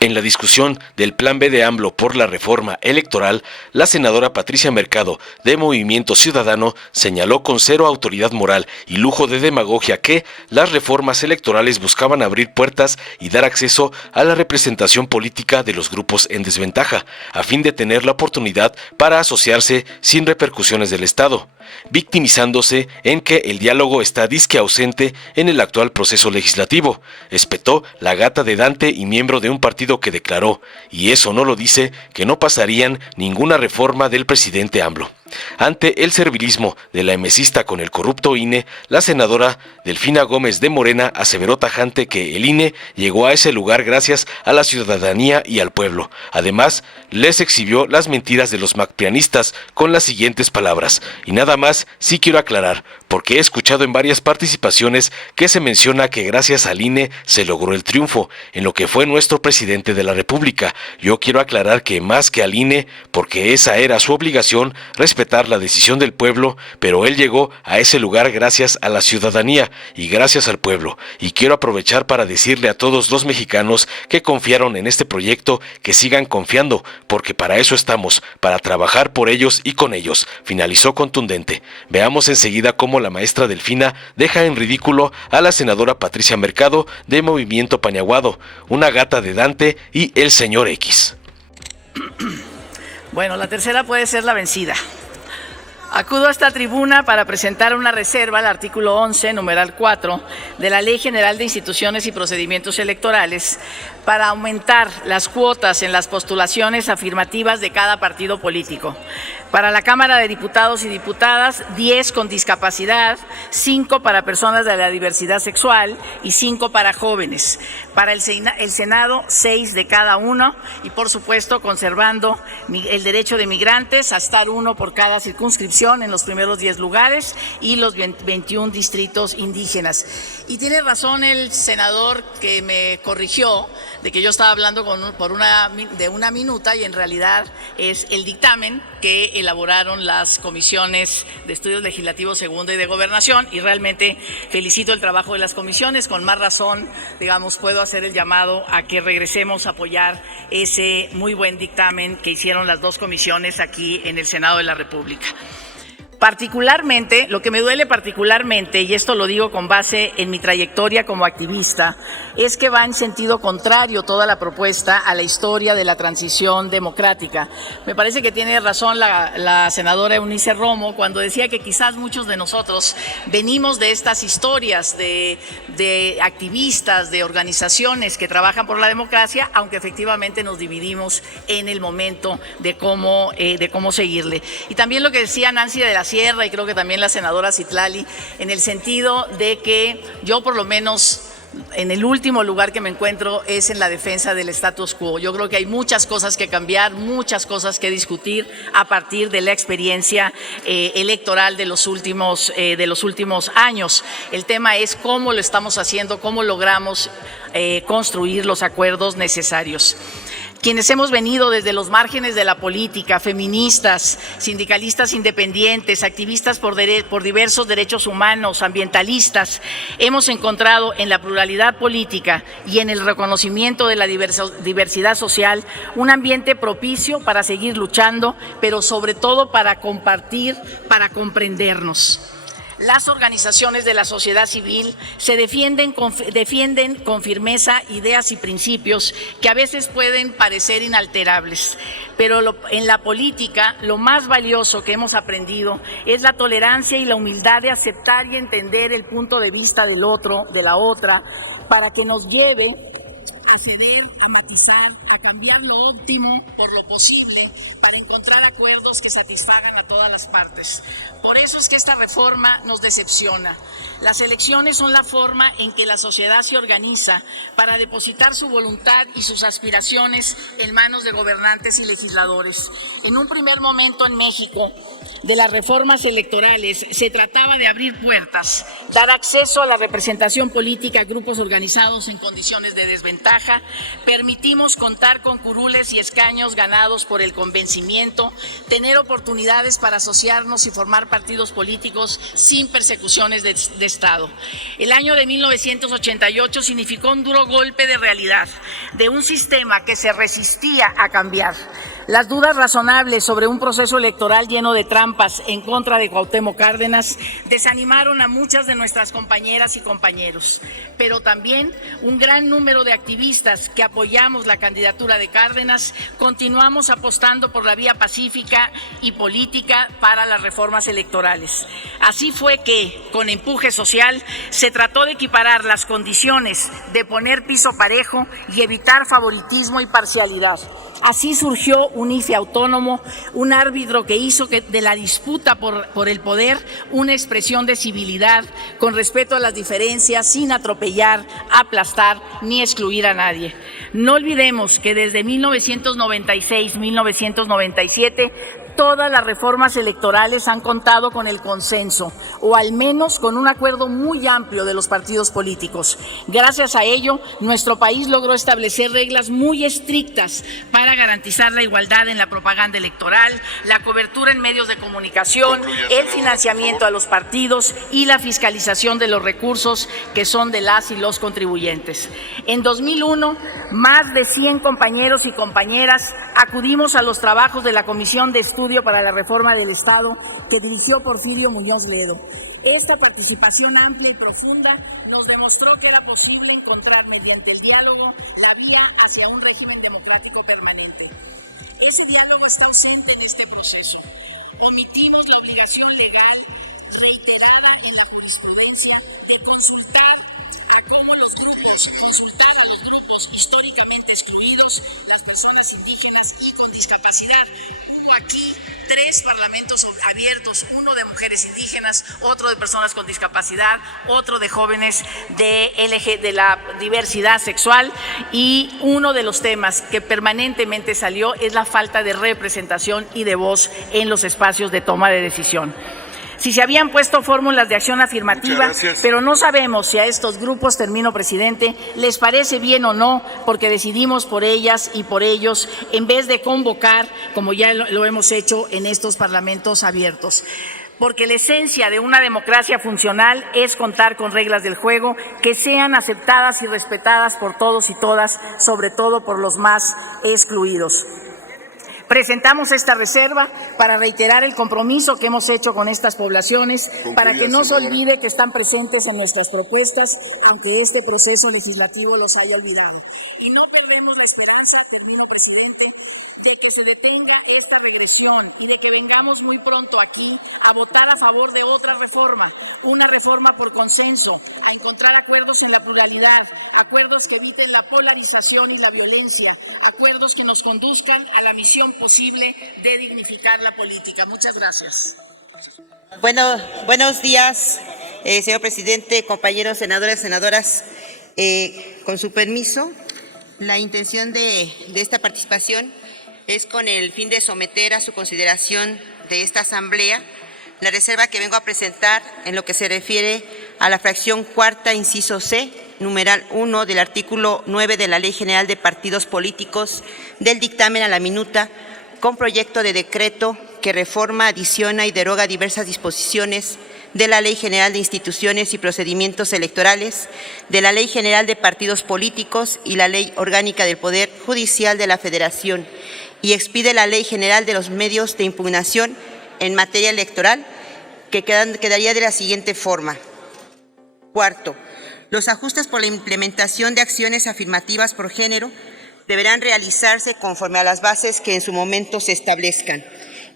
En la discusión del Plan B de AMLO por la reforma electoral, la senadora Patricia Mercado, de Movimiento Ciudadano, señaló con cero autoridad moral y lujo de demagogia que las reformas electorales buscaban abrir puertas y dar acceso a la representación política de los grupos en desventaja, a fin de tener la oportunidad para asociarse sin repercusiones del Estado, victimizándose en que el diálogo está disque ausente en el actual proceso legislativo. Espetó la gata de Dante y miembro de un partido que declaró, y eso no lo dice, que no pasarían ninguna reforma del presidente AMLO. Ante el servilismo de la emesista con el corrupto INE, la senadora Delfina Gómez de Morena aseveró tajante que el INE llegó a ese lugar gracias a la ciudadanía y al pueblo. Además, les exhibió las mentiras de los macprianistas con las siguientes palabras: y nada más sí quiero aclarar, porque he escuchado en varias participaciones que se menciona que gracias al INE se logró el triunfo, en lo que fue nuestro presidente de la República. Yo quiero aclarar que más que al INE, porque esa era su obligación, respetar la decisión del pueblo, pero él llegó a ese lugar gracias a la ciudadanía y gracias al pueblo. Y quiero aprovechar para decirle a todos los mexicanos que confiaron en este proyecto que sigan confiando, porque para eso estamos, para trabajar por ellos y con ellos, finalizó contundente. Veamos enseguida cómo la maestra Delfina deja en ridículo a la senadora Patricia Mercado de Movimiento Paniaguado, una gata de Dante y el señor X. Bueno, la tercera puede ser la vencida. Acudo a esta tribuna para presentar una reserva al artículo 11, numeral 4, de la Ley General de Instituciones y Procedimientos Electorales para aumentar las cuotas en las postulaciones afirmativas de cada partido político. Para la Cámara de Diputados y Diputadas, 10 con discapacidad, 5 para personas de la diversidad sexual y 5 para jóvenes. Para el Senado, 6 de cada uno y, por supuesto, conservando el derecho de migrantes a estar uno por cada circunscripción en los primeros 10 lugares y los 21 distritos indígenas. Y tiene razón el senador que me corrigió de que yo estaba hablando de una minuta y en realidad es el dictamen que elaboraron las comisiones de estudios legislativos segunda y de gobernación, y realmente felicito el trabajo de las comisiones. Con más razón, digamos, puedo hacer el llamado a que regresemos a apoyar ese muy buen dictamen que hicieron las dos comisiones aquí en el Senado de la República. Particularmente, lo que me duele particularmente, y esto lo digo con base en mi trayectoria como activista, es que va en sentido contrario toda la propuesta a la historia de la transición democrática. Me parece que tiene razón la senadora Eunice Romo cuando decía que quizás muchos de nosotros venimos de estas historias de activistas, de organizaciones que trabajan por la democracia, aunque efectivamente nos dividimos en el momento de cómo seguirle. Y también lo que decía Nancy de la Sierra, y creo que también la senadora Citlali, en el sentido de que yo por lo menos en el último lugar que me encuentro es en la defensa del status quo. Yo creo que hay muchas cosas que cambiar, muchas cosas que discutir a partir de la experiencia electoral de los últimos años. El tema es cómo lo estamos haciendo, cómo logramos construir los acuerdos necesarios. Quienes hemos venido desde los márgenes de la política, feministas, sindicalistas independientes, activistas por diversos derechos humanos, ambientalistas, hemos encontrado en la pluralidad política y en el reconocimiento de la diversidad social un ambiente propicio para seguir luchando, pero sobre todo para compartir, para comprendernos. Las organizaciones de la sociedad civil se defienden con firmeza ideas y principios que a veces pueden parecer inalterables, pero en la política lo más valioso que hemos aprendido es la tolerancia y la humildad de aceptar y entender el punto de vista del otro, de la otra, para que nos lleve a ceder, a matizar, a cambiar lo óptimo por lo posible para encontrar acuerdos que satisfagan a todas las partes. Por eso es que esta reforma nos decepciona. Las elecciones son la forma en que la sociedad se organiza para depositar su voluntad y sus aspiraciones en manos de gobernantes y legisladores. En un primer momento en México, de las reformas electorales, se trataba de abrir puertas, dar acceso a la representación política a grupos organizados en condiciones de desventaja, ventaja, permitimos contar con curules y escaños ganados por el convencimiento, tener oportunidades para asociarnos y formar partidos políticos sin persecuciones de Estado. El año de 1988 significó un duro golpe de realidad de un sistema que se resistía a cambiar. Las dudas razonables sobre un proceso electoral lleno de trampas en contra de Cuauhtémoc Cárdenas desanimaron a muchas de nuestras compañeras y compañeros, pero también un gran número de activistas que apoyamos la candidatura de Cárdenas continuamos apostando por la vía pacífica y política para las reformas electorales. Así fue que, con empuje social, se trató de equiparar las condiciones de poner piso parejo y evitar favoritismo y parcialidad. Así surgió un IFE autónomo, un árbitro que hizo de la disputa por el poder una expresión de civilidad, con respeto a las diferencias, sin atropellar, aplastar ni excluir a nadie. No olvidemos que desde 1996-1997 todas las reformas electorales han contado con el consenso, o al menos con un acuerdo muy amplio de los partidos políticos. Gracias a ello, nuestro país logró establecer reglas muy estrictas para garantizar la igualdad en la propaganda electoral, la cobertura en medios de comunicación, el financiamiento a los partidos y la fiscalización de los recursos que son de las y los contribuyentes. En 2001, más de 100 compañeros y compañeras acudimos a los trabajos de la Comisión de Estudio para la Reforma del Estado que dirigió Porfirio Muñoz Ledo. Esta participación amplia y profunda nos demostró que era posible encontrar mediante el diálogo la vía hacia un régimen democrático permanente. Ese diálogo está ausente en este proceso. Omitimos la obligación legal reiterada en la jurisprudencia de consultar a los grupos históricamente excluidos, las personas indígenas y con discapacidad. Hubo aquí 3 parlamentos abiertos, uno de mujeres indígenas, otro de personas con discapacidad, otro de jóvenes de la diversidad sexual, y uno de los temas que permanentemente salió es la falta de representación y de voz en los espacios de toma de decisión. Si se habían puesto fórmulas de acción afirmativa, pero no sabemos si a estos grupos, termino, presidente, les parece bien o no, porque decidimos por ellas y por ellos, en vez de convocar, como ya lo hemos hecho en estos parlamentos abiertos. Porque la esencia de una democracia funcional es contar con reglas del juego que sean aceptadas y respetadas por todos y todas, sobre todo por los más excluidos. Presentamos esta reserva para reiterar el compromiso que hemos hecho con estas poblaciones, para que no se olvide que están presentes en nuestras propuestas, aunque este proceso legislativo los haya olvidado. Y no perdemos la esperanza, termino, presidente, de que se detenga esta regresión y de que vengamos muy pronto aquí a votar a favor de otra reforma, una reforma por consenso, a encontrar acuerdos en la pluralidad, acuerdos que eviten la polarización y la violencia, acuerdos que nos conduzcan a la misión posible de dignificar la política. Muchas gracias. Buenos días, señor presidente, compañeros senadores, senadoras. Con su permiso, la intención de esta participación es con el fin de someter a su consideración de esta asamblea la reserva que vengo a presentar en lo que se refiere a la fracción cuarta, inciso C, numeral 1 del artículo 9 de la Ley General de Partidos Políticos, del dictamen a la minuta, con proyecto de decreto que reforma, adiciona y deroga diversas disposiciones de la Ley General de Instituciones y Procedimientos Electorales, de la Ley General de Partidos Políticos y la Ley Orgánica del Poder Judicial de la Federación, y expide la Ley General de los Medios de Impugnación en materia electoral, que quedaría de la siguiente forma. Cuarto, los ajustes por la implementación de acciones afirmativas por género deberán realizarse conforme a las bases que en su momento se establezcan.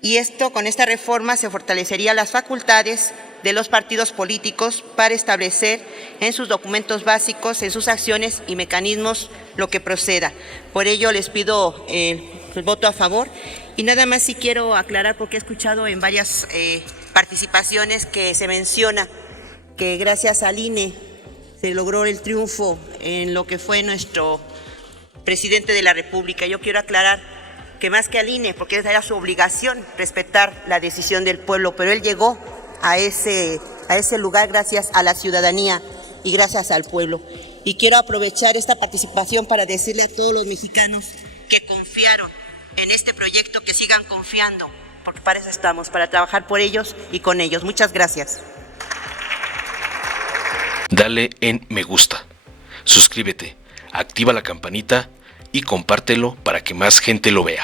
Y con esta reforma se fortalecerían las facultades de los partidos políticos para establecer en sus documentos básicos, en sus acciones y mecanismos lo que proceda. Por ello les pido el voto a favor. Y nada más sí quiero aclarar, porque he escuchado en varias participaciones que se menciona que gracias al INE se logró el triunfo en lo que fue nuestro presidente de la República. Yo quiero aclarar que más que al INE, porque era su obligación respetar la decisión del pueblo, pero él llegó a ese lugar gracias a la ciudadanía y gracias al pueblo. y quiero aprovechar esta participación para decirle a todos los mexicanos que confiaron en este proyecto, que sigan confiando, porque para eso estamos, para trabajar por ellos y con ellos. Muchas gracias. Dale en me gusta, suscríbete, activa la campanita y compártelo para que más gente lo vea.